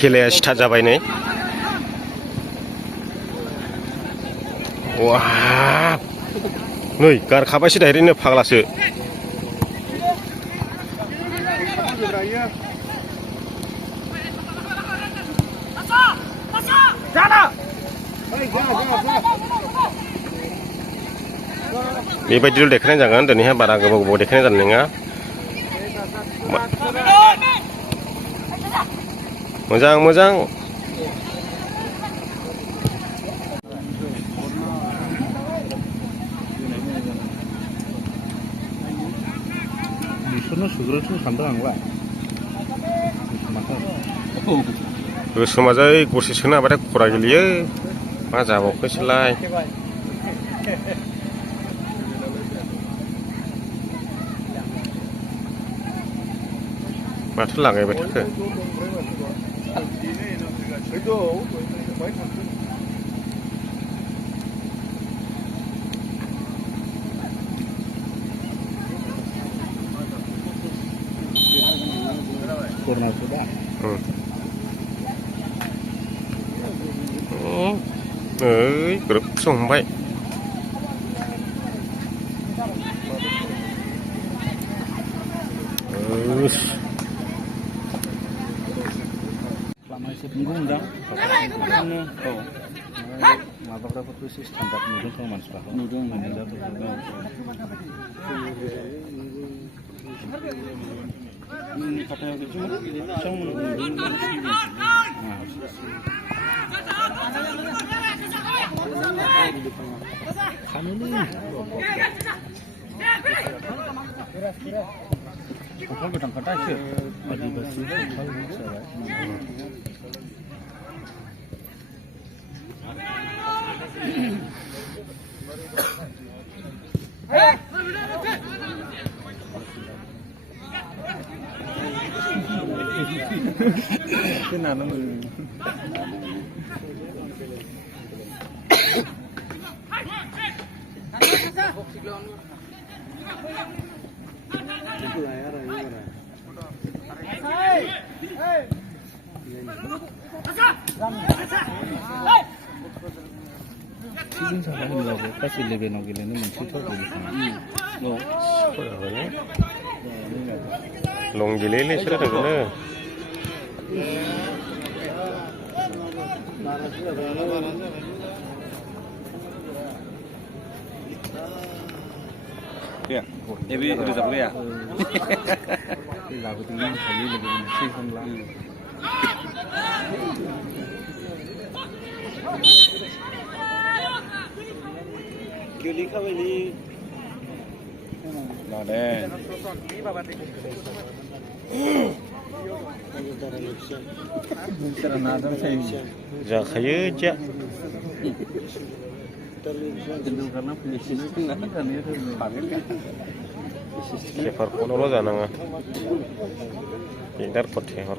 खेलाया स्टार्ट जाबाय नै वाह नै गारखाबायसो डाइरेक्टनो फाग्लासो बेबायदिल' देखायनाय जागोन दिनैहाय बारा गोबाव गोबाव देखायनाय जानाय नङा मोजां मोजां बिसोरनो सुग्रोथों सानदों आंलाय गोसोमा जै गरसे सोनो हाबाथाय खरा गेलेयो मा जाबावखोसोलाय माथो लागायबाय थाखो ग्रोबसो हमबाय माबाग्राफोरखौ एसे स्टान्डार्ड नुदों खोमा मानसिफ्रा नुदों खान्थाल गोथां खान्थालसो आदिबासि खान्थाल जाबाय खोनानो सिजन सारा होनब्लाबो गासै लेभेलाव गेलेनो मोनसेथ' लं गेलेयोलै बिसोरो नोंखौनो एबे रोजाबलाया लाबोदोंमोन थायो लोगो मोनसे होनब्ला गेलेखाबायलै जाखायो जा केपार खौल' जानाङा गेदार फथे हर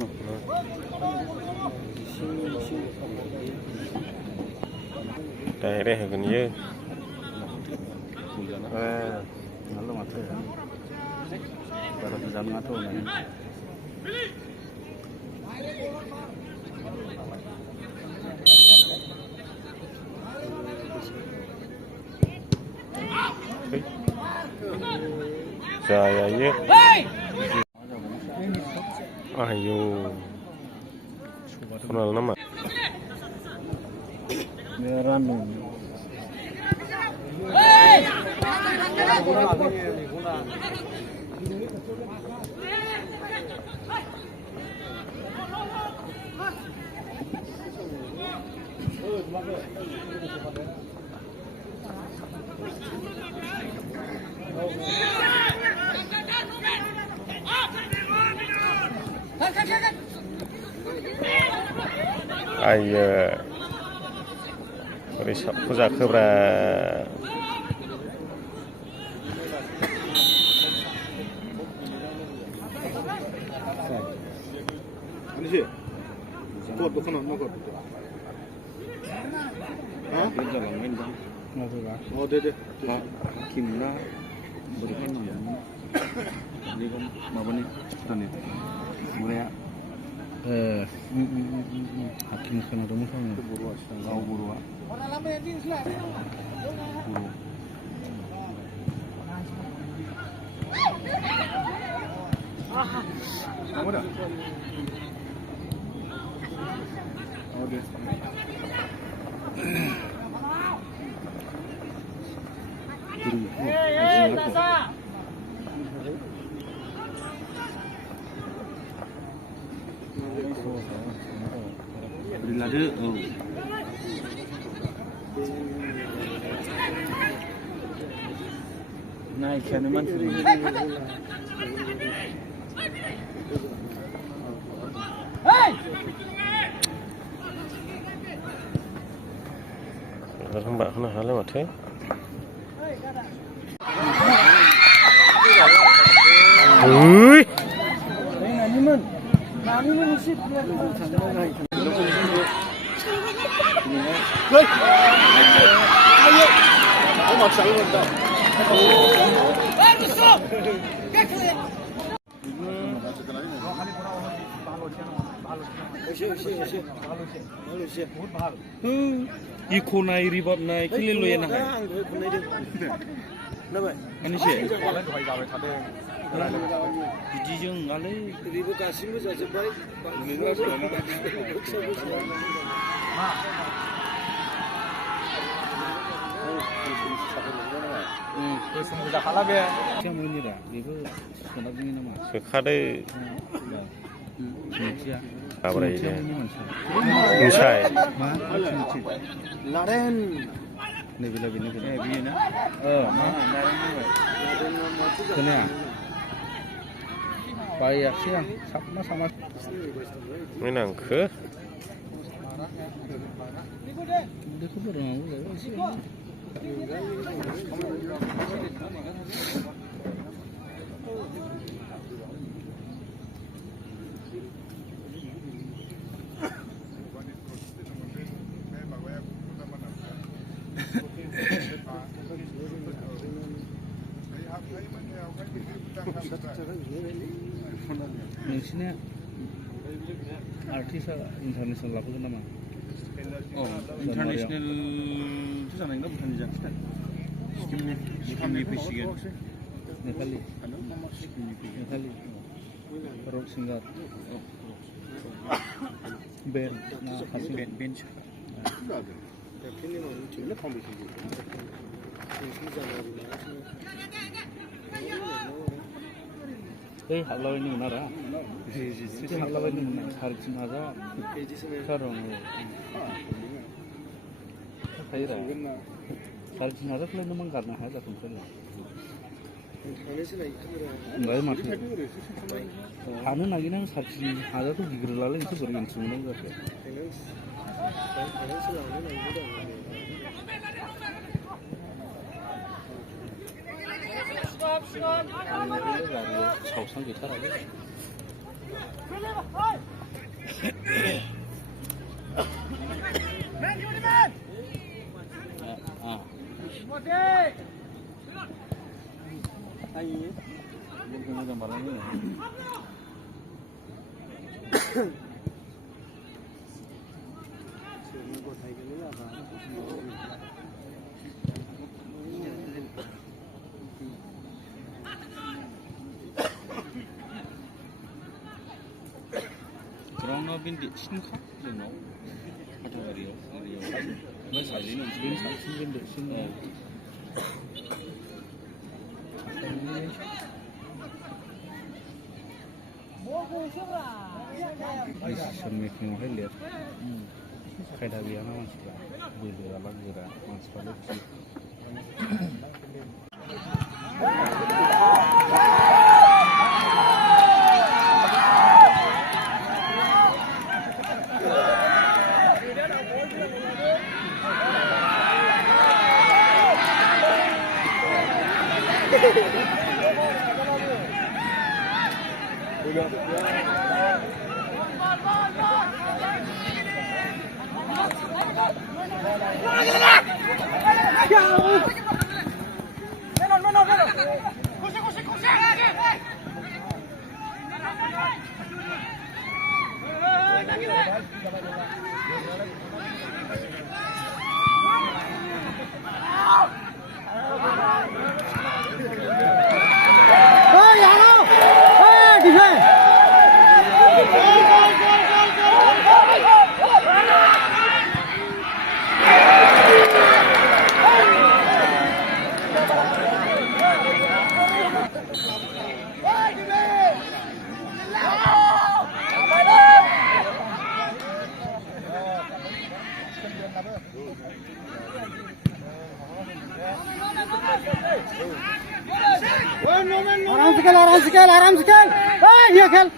डाइरेक्ट होगोन इयो Lalu mati ya. Baru berjalan mati orang. Saya ye. Ayo. Kenal nama. Meranu. Ayo. Berisap puzak kebra. Ini kuat tu kena nak kuat. Hah? Dia jalan main bang. Oh deh. Kimna berikan nama. Ini kan apa ni? Tanya. Mulai हाकिम खोनादोंमोन आङो गाव बर'आ Lada, naik kan man. Mbak kena hal apa tu? Ui. Nani man sih? Iko naik ribab naik kili lo ya nak. Ani sih. Biji jeng ngale. Ribab kasih mu saja baik. Sudah kalah ya. Siapa ini dah? Ribab sekolah begini nama. Sekade. Siapa? Apa ini? Insai. Laren. Nebila. Biar na. Kena. Baik siang. Sama. Minang ke? Dia tu berang. Nasinya artis internasional laku tu nama. Oh, internasional tu sana enggak bukan di Jakarta. Skimnya Michigan. Nepali. Nepali. Rock singer. Band. Bench. Halau ini benar ah? Halau ini benar. Harus naga. Sekarang. Kaya. Harus naga kalau memang karena ada kontrol. Enggak macam. Anu lagi nang harus ada tu gigil lalu itu berinstrumen juga. Sausang gitar aja. Ayo. Bukan gambar ini. Kurang bindi 신카 정도 카테고리요. 그 사진은 지금 사진인데 신네. Semiknya mahal lihat. Kayak dia nama suka. Beli apa juga masuk koleksi. आराम से खेल ये खेल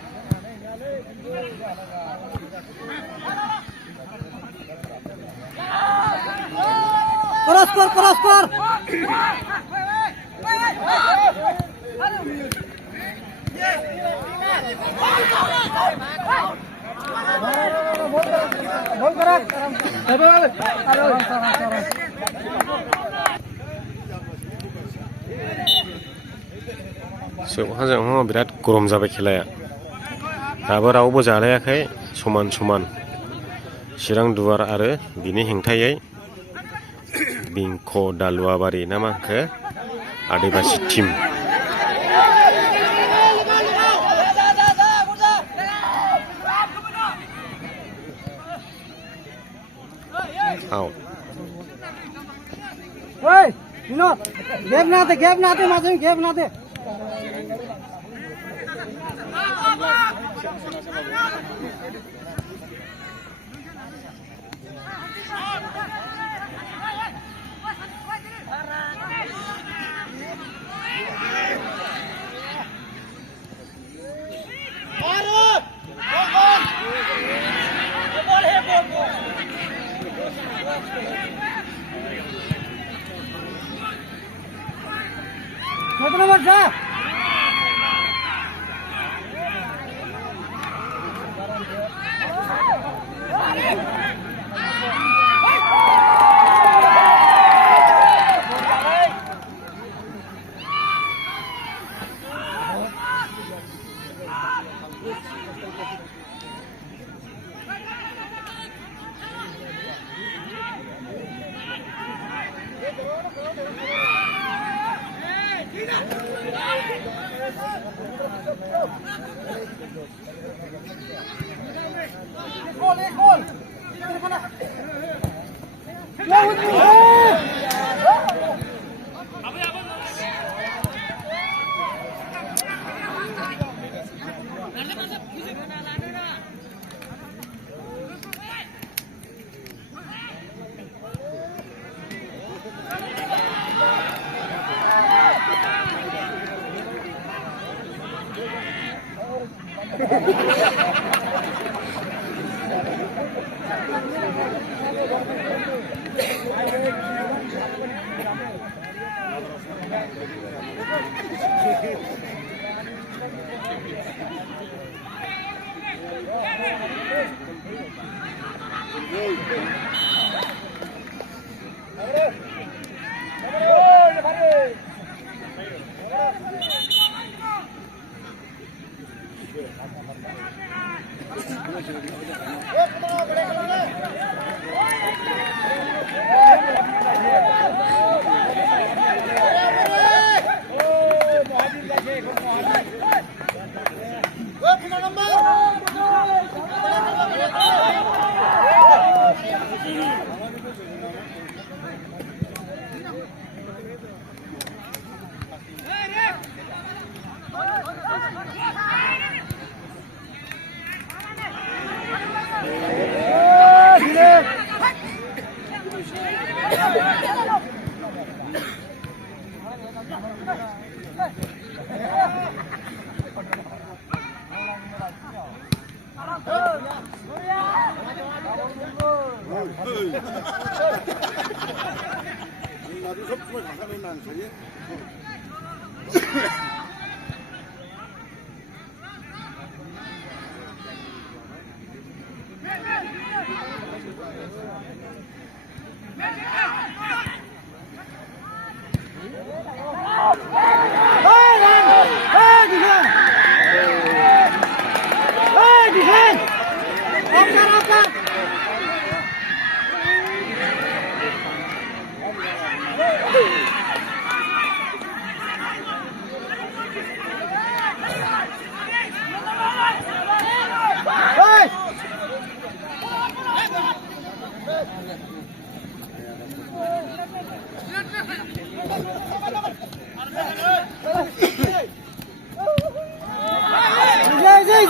cross कर बोल करा जोबहां बिराद गरम जाबाय खेलाया दाबो रावबो जालायाखै समान समान चिरां दुवार आरो बिनि हेंथायै बिंख दालुवाबारि ना मा होनखो आदिबासि टीम आउट ओए विनोद गैप ना दे माजे में गैप ना दे कितना मत जा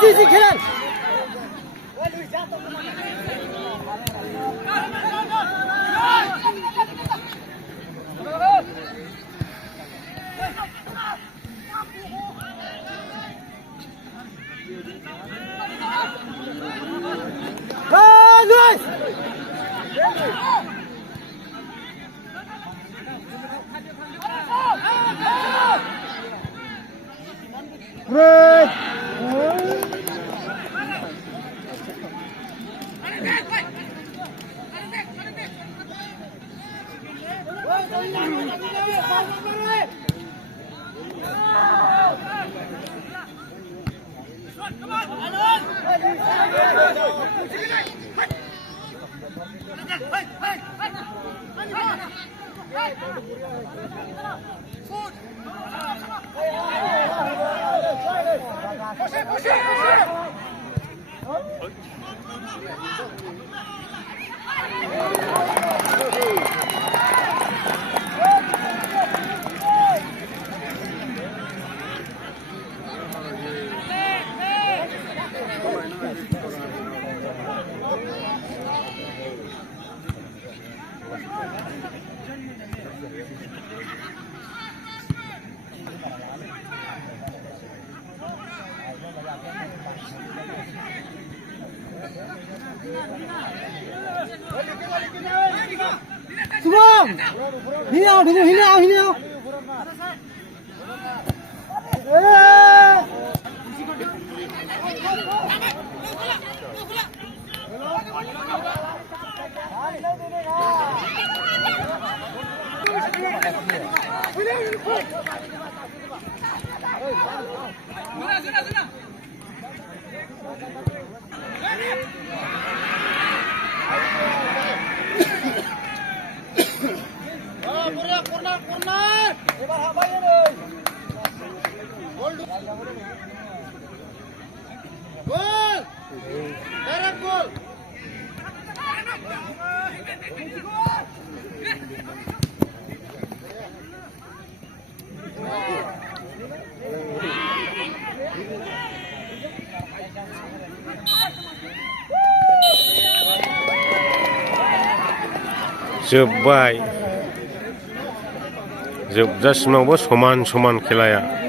जी खेल শুভম হিনে আও হিনে আও হিনে আও जोब्बाय जोबजासिमावबो समान समान खेलाया